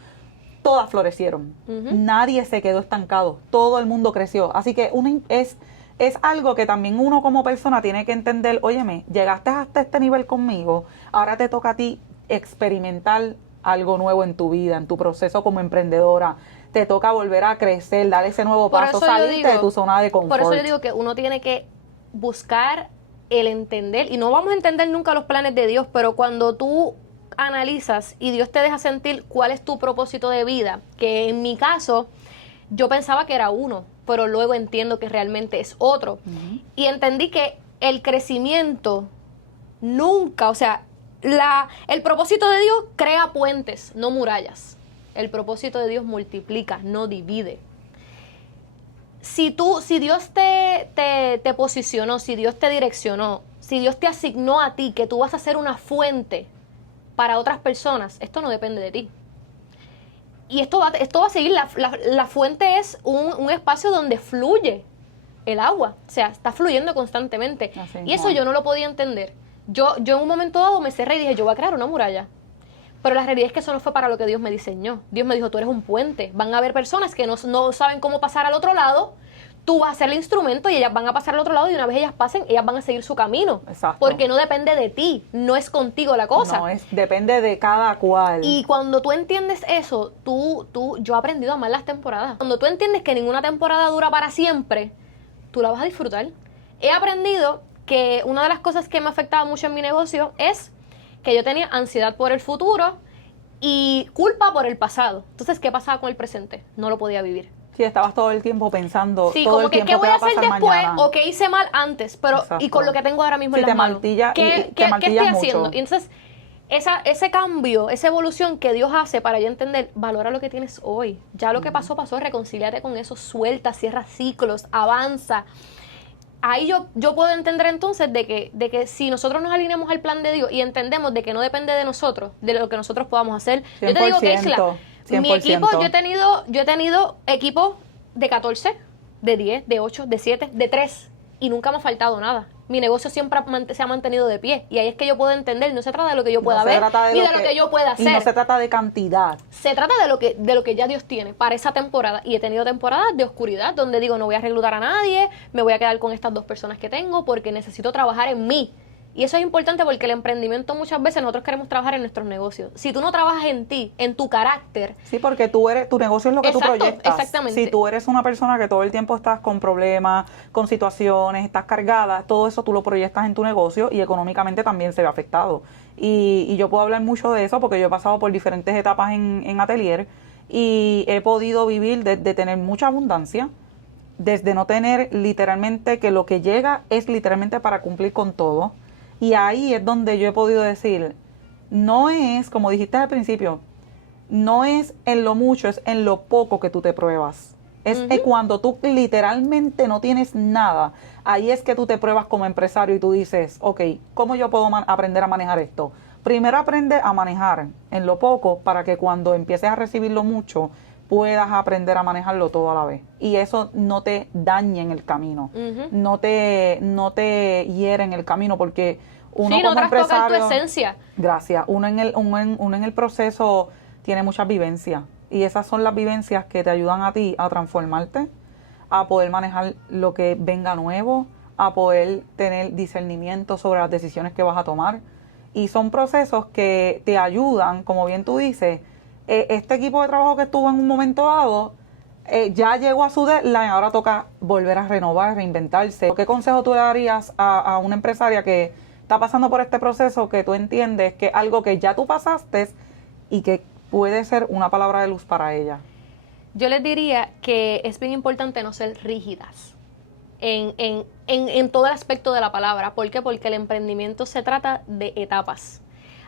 todas florecieron. Nadie se quedó estancado. Todo el mundo creció. Así que es algo que también uno como persona tiene que entender. Óyeme, llegaste hasta este nivel conmigo. Ahora te toca a ti experimentar algo nuevo en tu vida, en tu proceso como emprendedora. Te toca volver a crecer, dar ese nuevo paso, salirte de tu zona de confort. Por eso yo digo que uno tiene que buscar el entender, y no vamos a entender nunca los planes de Dios, pero cuando tú analizas y Dios te deja sentir cuál es tu propósito de vida, que en mi caso yo pensaba que era uno, pero luego entiendo que realmente es otro. Y entendí que el crecimiento nunca, o sea, el propósito de Dios crea puentes, no murallas. El propósito de Dios multiplica, no divide. Si Dios te posicionó, si Dios te direccionó, si Dios te asignó a ti que tú vas a ser una fuente para otras personas, esto no depende de ti. Y esto va a seguir, la fuente es un espacio donde fluye el agua, o sea, está fluyendo constantemente. Así, y eso yo no lo podía entender. Yo en un momento dado me cerré y dije, yo voy a crear una muralla. Pero la realidad es que eso no fue para lo que Dios me diseñó. Dios me dijo, tú eres un puente. Van a haber personas que no saben cómo pasar al otro lado. Tú vas a ser el instrumento y ellas van a pasar al otro lado y una vez ellas pasen, ellas van a seguir su camino. Exacto. Porque no depende de ti, no es contigo la cosa. No, depende de cada cual. Y cuando tú entiendes eso, yo he aprendido a amar las temporadas. Cuando tú entiendes que ninguna temporada dura para siempre, tú la vas a disfrutar. He aprendido que una de las cosas que me afectaba mucho en mi negocio es que yo tenía ansiedad por el futuro y culpa por el pasado. Entonces, ¿qué pasaba con el presente? No lo podía vivir. Sí, estabas todo el tiempo pensando, sí, todo como el tiempo ¿qué voy a hacer pasar después? mañana? O qué hice mal antes, pero Exacto. y con lo que tengo ahora mismo Sí, en las te manos. martilla, ¿Qué te estoy martillas haciendo? mucho. Y entonces, ese cambio, esa evolución que Dios hace para yo entender, valora lo que tienes hoy. Ya lo que pasó, reconcíliate con eso, suelta, cierra ciclos, avanza. Ahí yo puedo entender entonces de que si nosotros nos alineamos al plan de Dios y entendemos de que no depende de nosotros, de lo que nosotros podamos hacer. 100%, Yo te digo que Isla, 100%. mi equipo, yo he tenido equipos de 14, de 10, de 8, de 7, de 3 y nunca me ha faltado nada. Mi negocio siempre se ha mantenido de pie y ahí es que yo puedo entender, no se trata de lo que yo pueda ver ni de lo que yo pueda hacer. Y no se trata de cantidad. Se trata de lo que ya Dios tiene para esa temporada. Y he tenido temporadas de oscuridad donde digo, no voy a reclutar a nadie, me voy a quedar con estas 2 personas que tengo porque necesito trabajar en mí. Y eso es importante porque el emprendimiento muchas veces nosotros queremos trabajar en nuestros negocios. Si tú no trabajas en ti, en tu carácter. Sí, porque tu negocio es lo que tú proyectas. Exactamente. Si tú eres una persona que todo el tiempo estás con problemas, con situaciones, estás cargada, todo eso tú lo proyectas en tu negocio y económicamente también se ve afectado. Y yo puedo hablar mucho de eso porque yo he pasado por diferentes etapas en Atelier y he podido vivir de tener mucha abundancia, desde no tener literalmente que lo que llega es literalmente para cumplir con todo. Y ahí es donde yo he podido decir, no es, como dijiste al principio, no es en lo mucho, es en lo poco que tú te pruebas. Es cuando tú literalmente no tienes nada, ahí es que tú te pruebas como empresario y tú dices, ok, ¿cómo yo puedo aprender a manejar esto? Primero aprende a manejar en lo poco para que cuando empieces a recibir lo mucho, puedas aprender a manejarlo todo a la vez. Y eso no te dañe en el camino, no te hiere en el camino, porque uno sí, como no empresario... tu esencia. Gracias. Uno en el proceso tiene muchas vivencias. Y esas son las vivencias que te ayudan a ti a transformarte, a poder manejar lo que venga nuevo, a poder tener discernimiento sobre las decisiones que vas a tomar. y son procesos que te ayudan, como bien tú dices, este equipo de trabajo que estuvo en un momento dado, ya llegó a su deadline, ahora toca volver a renovar, reinventarse. ¿Qué consejo tú le darías a una empresaria que está pasando por este proceso, que tú entiendes que algo que ya tú pasaste y que puede ser una palabra de luz para ella? Yo les diría que es bien importante no ser rígidas en todo el aspecto de la palabra. ¿Por qué? Porque el emprendimiento se trata de etapas.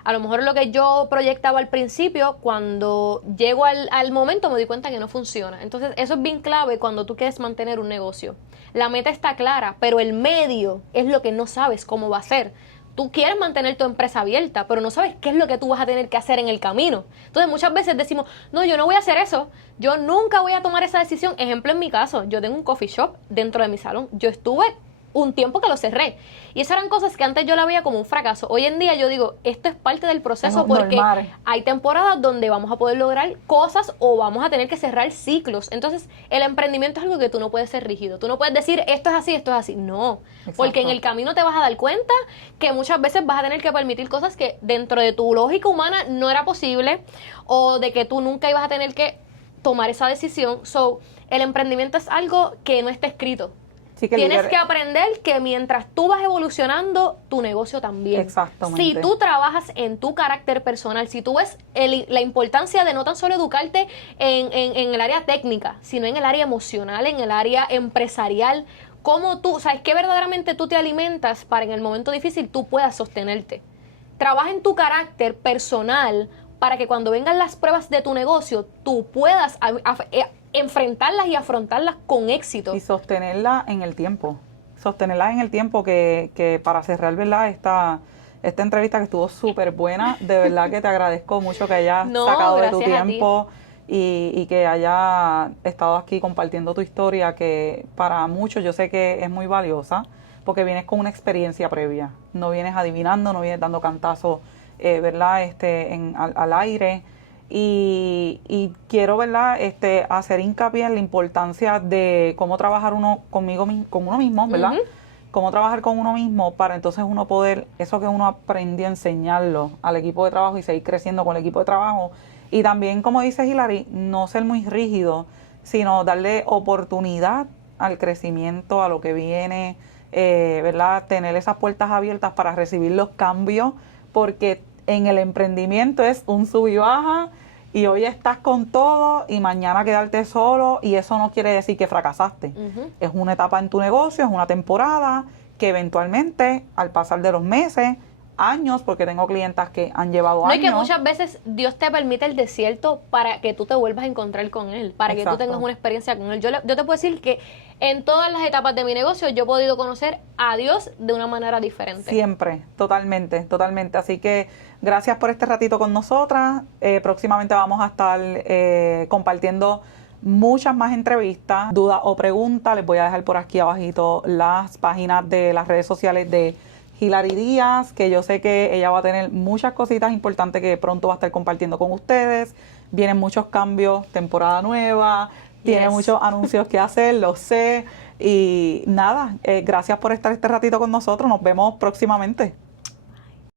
A lo mejor lo que yo proyectaba al principio, cuando llego al momento me doy cuenta que no funciona. Entonces eso es bien clave cuando tú quieres mantener un negocio. La meta está clara, pero el medio es lo que no sabes cómo va a ser. Tú quieres mantener tu empresa abierta, pero no sabes qué es lo que tú vas a tener que hacer en el camino. Entonces muchas veces decimos, no, yo no voy a hacer eso, yo nunca voy a tomar esa decisión. Ejemplo, en mi caso, yo tengo un coffee shop dentro de mi salón. Yo estuve un tiempo que lo cerré. Y esas eran cosas que antes yo la veía como un fracaso. Hoy en día yo digo, esto es parte del proceso, porque normal. hay temporadas donde vamos a poder lograr cosas o vamos a tener que cerrar ciclos. Entonces, el emprendimiento es algo que tú no puedes ser rígido. Tú no puedes decir, esto es así, esto es así. No. Exacto. Porque en el camino te vas a dar cuenta que muchas veces vas a tener que permitir cosas que dentro de tu lógica humana no era posible, o de que tú nunca ibas a tener que tomar esa decisión. So, el emprendimiento es algo que no está escrito. Sí, que tienes que aprender que mientras tú vas evolucionando, tu negocio también. Exactamente. Si tú trabajas en tu carácter personal, si tú ves la importancia de no tan solo educarte en el área técnica, sino en el área emocional, en el área empresarial, cómo tú, sabes que verdaderamente tú te alimentas para en el momento difícil tú puedas sostenerte. Trabaja en tu carácter personal para que cuando vengan las pruebas de tu negocio, tú puedas enfrentarlas y afrontarlas con éxito. Y sostenerla en el tiempo. Sostenerla en el tiempo, que para cerrar, ¿verdad? Esta entrevista que estuvo súper buena, de verdad que te agradezco mucho que hayas sacado de tu tiempo y que hayas estado aquí compartiendo tu historia, que para muchos yo sé que es muy valiosa, porque vienes con una experiencia previa. No vienes adivinando, no vienes dando cantazos, ¿verdad? Al aire. Y quiero, ¿verdad? Hacer hincapié en la importancia de cómo trabajar con uno mismo, ¿verdad? Uh-huh. Cómo trabajar con uno mismo para entonces uno poder, eso que uno aprendió, enseñarlo al equipo de trabajo y seguir creciendo con el equipo de trabajo. Y también, como dice Hilary, no ser muy rígido, sino darle oportunidad al crecimiento, a lo que viene, ¿verdad? Tener esas puertas abiertas para recibir los cambios, porque en el emprendimiento es un sub y baja, y hoy estás con todo y mañana quedarte solo, y eso no quiere decir que fracasaste. Uh-huh. Es una etapa en tu negocio, es una temporada que eventualmente, al pasar de los meses, años, porque tengo clientas que han llevado años. No, y que muchas veces Dios te permite el desierto para que tú te vuelvas a encontrar con Él, para Exacto. que tú tengas una experiencia con Él. Yo te puedo decir que en todas las etapas de mi negocio yo he podido conocer a Dios de una manera diferente. Siempre, totalmente, totalmente. Así que gracias por este ratito con nosotras. Próximamente vamos a estar compartiendo muchas más entrevistas. Dudas o preguntas, les voy a dejar por aquí abajito las páginas de las redes sociales de Hilary Díaz, que yo sé que ella va a tener muchas cositas importantes que pronto va a estar compartiendo con ustedes. Vienen muchos cambios, temporada nueva, tiene muchos anuncios que hacer, lo sé. Y nada, gracias por estar este ratito con nosotros. Nos vemos próximamente.